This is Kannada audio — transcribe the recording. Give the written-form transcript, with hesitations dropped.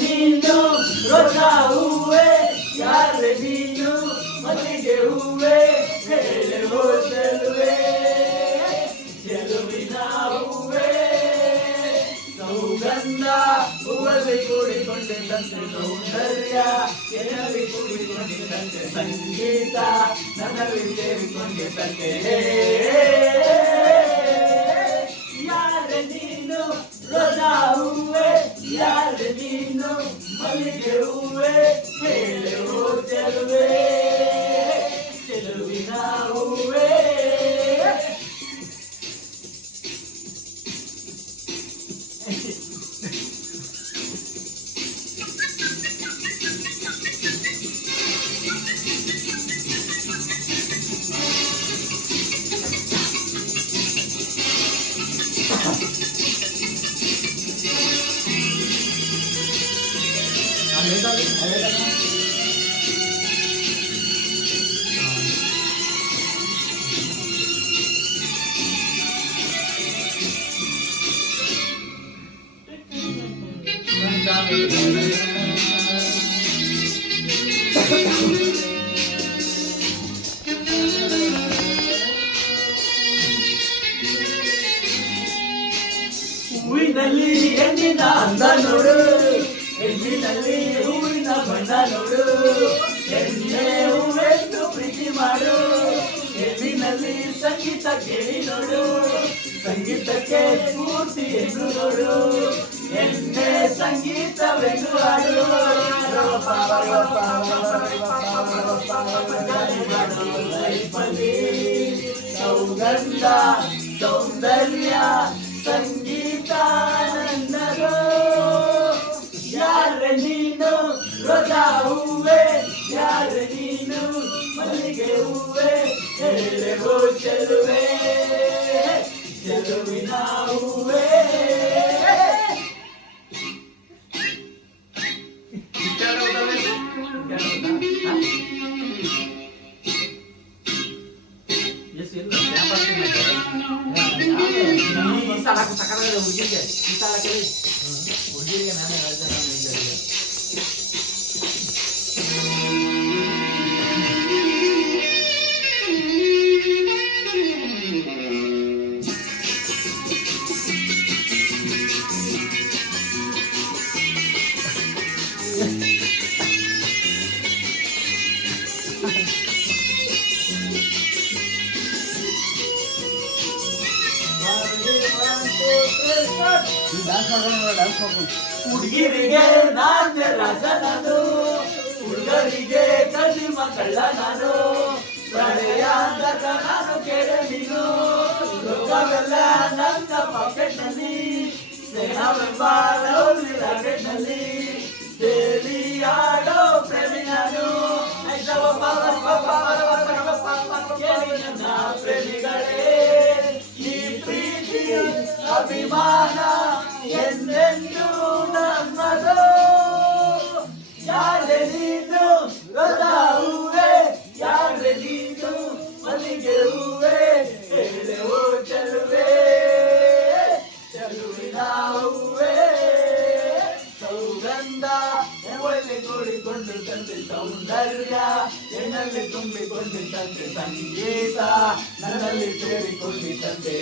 ನೀನು ರೋಜಾ ಹೂವೆ ಯಾರೆ ನೀನು ಮಲ್ಲಿಗೆ ಹೂವೆ ಹೇಳುವ ಚೆಲುವೆ ಚೆಲುವಿನ ಹೂವೆ ಸೌಗಂಧ ಹೂವಲ್ಲಿ ಕೂಡಿಕೊಂಡಿದ್ದಂತೆ ಸೌಂದರ್ಯ ಎನ್ನಲ್ಲಿ ಕೂಡಿಕೊಂಡಿದ್ದಂತೆ ಸಂಗೀತ ನನ್ನಲ್ಲಿ ಸೇರಿಕೊಂಡಿದ್ದಂತೆ ಯಾರೆ ನೀನು ರೋಜಾ ಹೂವೆ ಯಾರೆ ನೀನು ಮಲ್ಲಿಗೆ ಹೂವೆ ಹೇಳುವ ಚೆಲುವೆ ಚೆಲುವಿನ ಹೂವೆ ಹೂವಿನಲ್ಲಿ ಹೆಣ್ಣಿನ ಅಂದ ನೋಡು ಹೆಣ್ಣಿನಲ್ಲಿ ಹೂವಿನ ಬಣ್ಣ ನೋಡು ಹೆಣ್ಣೆ ಹೂವೆಂದು ಪ್ರೀತಿ ಮಾಡು ಹೆಣ್ಣಿನಲ್ಲಿ ಸಂಗೀತ ಕೇಳಿ ನೋಡು ಸಂಗೀತಕ್ಕೆ ಸ್ಫೂರ್ತಿಯನ್ನು ನೋಡು ಹೆಣ್ಣೆ ಸಂಗೀತವೆಂದು ಹಾಡು ಲೈಫಲ್ಲಿ ಸೌಗಂಧ ಸೌಂದರ್ಯ ಸಂಗೀತ ನನ್ನದು ಯಾರೆ ನೀನು ರೋಜಾ ಹೂವೆ ಯಾರೆ ನೀನು ಮಲ್ಲಿಗೆ ಹೂವೆ ಹೇಳುವ ಚೆಲುವೆ ಚೆಲುವಿನ ಹೂವೆ ಹುಡುಗಿಗೆ ಈ ಸಾಲ ಕೇಳಿ ಹುಡುಗಿಗೆ ನಾನೇ ಹೇಳ್ದೆ ನಾನು ಹುಡುಗಿರಿಗೆ ನಾನೇ ರಾಜ ನಾನು ಹುಡುಗರಿಗೆ ಕಲಿ ಮಕ್ಕಳ ನಾನು ಪ್ರಣಯಾಂತಕ ನಾನು ಕೇಳೆ ನೀನು ಲೋಕವೆಲ್ಲ ನನ್ನ ಪಾಕೆಟ್ನಲ್ಲಿ ಸ್ನೇಹವೆಂಬ ಲವ್ಲಿ ರಾಕೆಟ್ನಲ್ಲಿ ತೇಲಿ ಆಡೋ ಪ್ರೇಮಿ ನಾನು ಕೇಳಿ ನನ್ನ ಪ್ರೇಮಿಗಳೇ ಈ ಪ್ರೀತಿ ಅಭಿಮಾನ ಎಂದೆಂದು ನಮ್ಮದು ಯಾರೆ ನೀನು ರೋಜಾ ಹೂವೆ ಯಾರೆ ನೀನು ಮಲ್ಲಿಗೆ ಹೂವೆ ಹೇಳುವ ಚೆಲುವೆ ಚೆಲುವಿನ ಹೂವೆ ಸೌಗಂಧ ಹೂವಲ್ಲಿ ಕೂಡಿಕೊಂಡು ತಂದೆ ಸೌಂದರ್ಯ ಎನ್ನಲ್ಲಿ ತುಂಬಿಕೊಂಡಿದ್ದಂತೆ ಸಂಗೀತ ನನ್ನಲ್ಲಿ ಸೇರಿಕೊಂಡಿದ್ದಂತೆ